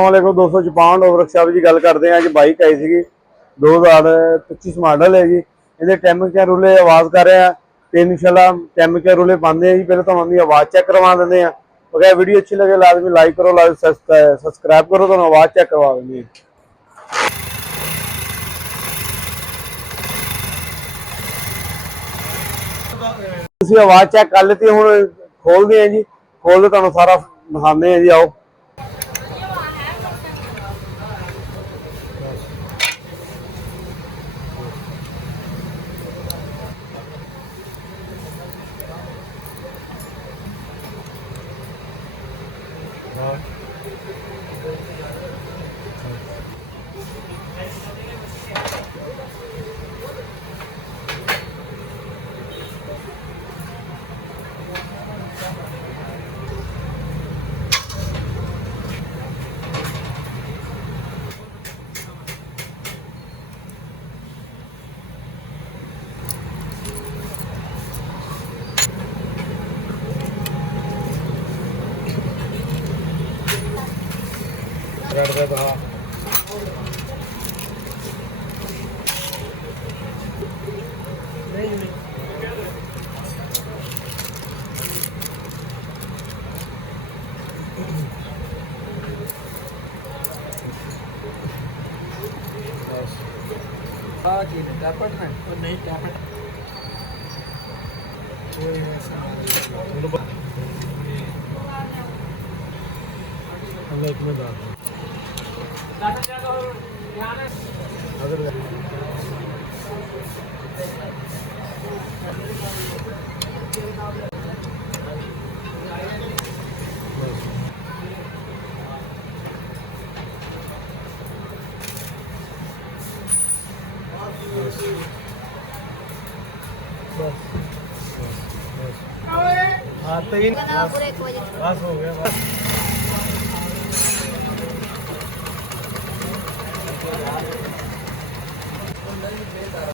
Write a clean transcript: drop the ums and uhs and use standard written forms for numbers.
वालेकुम दोस्तों, Japan workshop की गल करते हैं। बाइक आई सी 2025 मॉडल है जी। ये टैमिक रूले आवाज़ कर रहे हैं तो इंशाल्लाह टैमिक रूले पाते हैं जी। पहले तो हम आवाज़ चेक करवा देंगे। अगर वीडियो अच्छी लगे लाजमी लाइक करो, सब्सक्राइब करो, तो आवाज़ चेक करवा देंगे। आवाज़ चेक कर ली, हूँ खोलते हैं जी। खोलते तुहानू सारा दिखाते हैं जी। आओ टैपट है और नहीं टैपट एक में हाँ 3 बस हो गया बस।